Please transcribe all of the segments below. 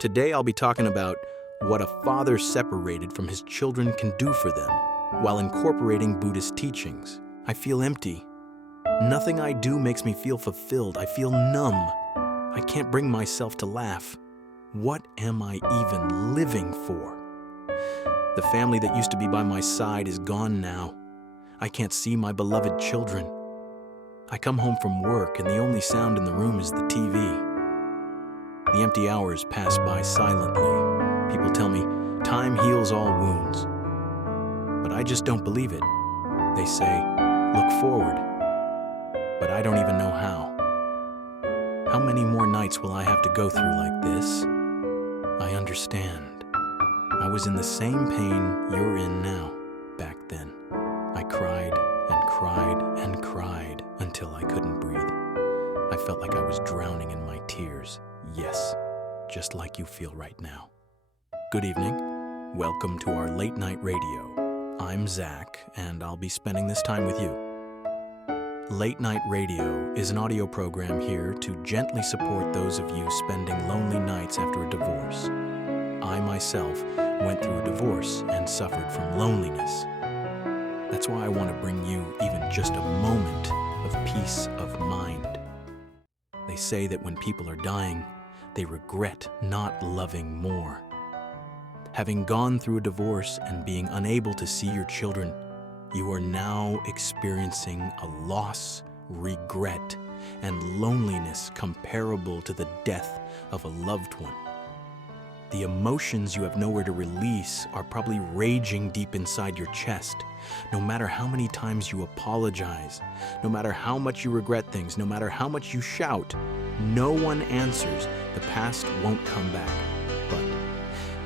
Today I'll be talking about what a father separated from his children can do for them while incorporating Buddhist teachings. I feel empty. Nothing I do makes me feel fulfilled. I feel numb. I can't bring myself to laugh. What am I even living for? The family that used to be by my side is gone now. I can't see my beloved children. I come home from work and the only sound in the room is the TV. The empty hours pass by silently. People tell me time heals all wounds. But I just don't believe it. They say, look forward. But I don't even know how. How many more nights will I have to go through like this? I understand. I was in the same pain you're in now, back then. I cried and cried and cried until I couldn't breathe. I felt like I was drowning in my tears. Yes, just like you feel right now. Good evening. Welcome to our late night radio. I'm Zach, and I'll be spending this time with you. Late Night Radio is an audio program here to gently support those of you spending lonely nights after a divorce. I myself went through a divorce and suffered from loneliness. That's why I want to bring you even just a moment of peace of mind. They say that when people are dying, they regret not loving more. Having gone through a divorce and being unable to see your children, you are now experiencing a loss, regret, and loneliness comparable to the death of a loved one. The emotions you have nowhere to release are probably raging deep inside your chest. No matter how many times you apologize, no matter how much you regret things, no matter how much you shout, no one answers. The past won't come back. But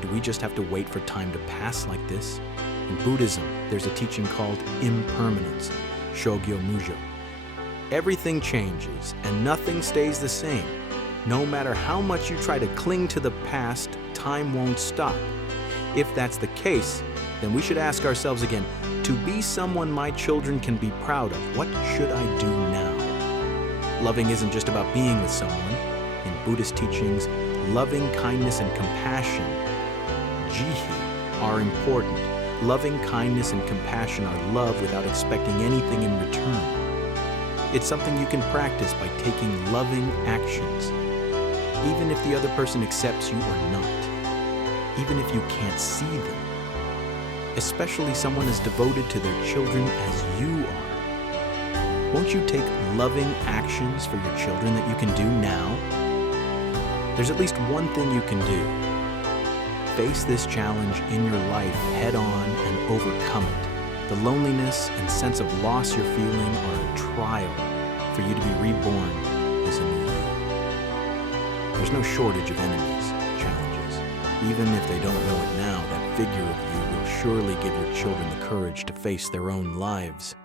do we just have to wait for time to pass like this? In Buddhism, there's a teaching called impermanence, Shogyo Mujo. Everything changes and nothing stays the same. No matter how much you try to cling to the past, time won't stop. If that's the case, then we should ask ourselves again, to be someone my children can be proud of, what should I do now? Loving isn't just about being with someone. In Buddhist teachings, loving kindness and compassion, jihi, are important. Loving kindness and compassion are love without expecting anything in return. It's something you can practice by taking loving actions, even if the other person accepts you or not, even if you can't see them, especially someone as devoted to their children as you are. Won't you take loving actions for your children that you can do now? There's at least one thing you can do. Face this challenge in your life head on and overcome it. The loneliness and sense of loss you're feeling are a trial for you to be reborn as a new you. There's no shortage of enemies, challenges. Even if they don't know it now, that figure of you will surely give your children the courage to face their own lives.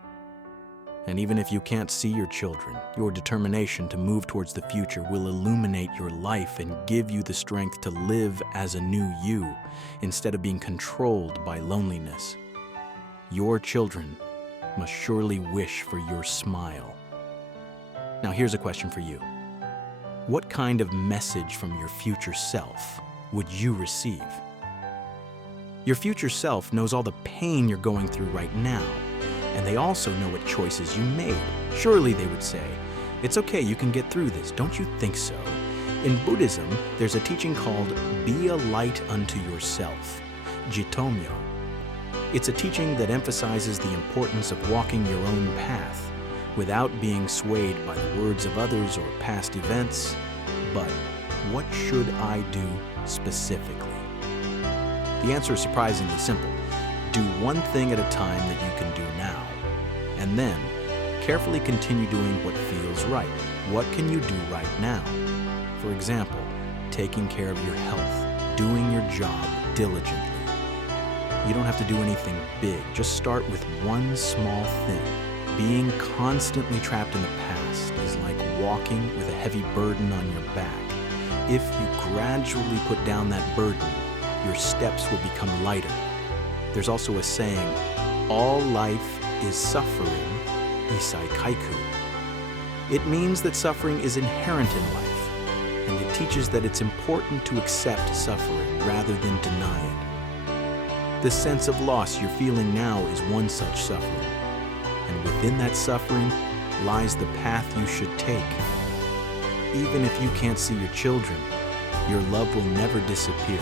And even if you can't see your children, your determination to move towards the future will illuminate your life and give you the strength to live as a new you instead of being controlled by loneliness. Your children must surely wish for your smile. Now here's a question for you. What kind of message from your future self would you receive? Your future self knows all the pain you're going through right now, and they also know what choices you made. Surely they would say, it's okay, you can get through this, don't you think so? In Buddhism, there's a teaching called be a light unto yourself, Jitomyo. It's a teaching that emphasizes the importance of walking your own path without being swayed by the words of others or past events. But what should I do specifically? The answer is surprisingly simple. Do one thing at a time that you can do now, and then carefully continue doing what feels right. What can you do right now? For example, taking care of your health, doing your job diligently. You don't have to do anything big. Just start with one small thing. Being constantly trapped in the past is like walking with a heavy burden on your back. If you gradually put down that burden, your steps will become lighter. There's also a saying, all life is suffering, isai kaiku. It means that suffering is inherent in life, and it teaches that it's important to accept suffering rather than deny it. The sense of loss you're feeling now is one such suffering, and within that suffering lies the path you should take. Even if you can't see your children, your love will never disappear.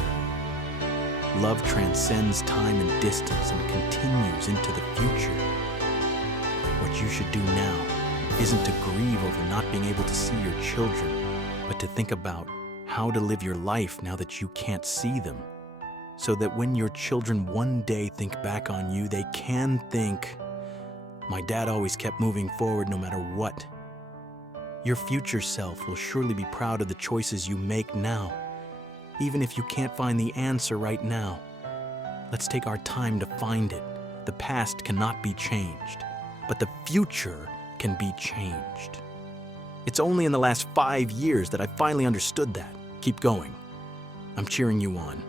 Love transcends time and distance and continues into the future. What you should do now isn't to grieve over not being able to see your children, but to think about how to live your life now that you can't see them, so that when your children one day think back on you, they can think, "My dad always kept moving forward no matter what." Your future self will surely be proud of the choices you make now, even if you can't find the answer right now. Let's take our time to find it. The past cannot be changed, but the future can be changed. It's only in the last 5 years that I finally understood that. Keep going. I'm cheering you on.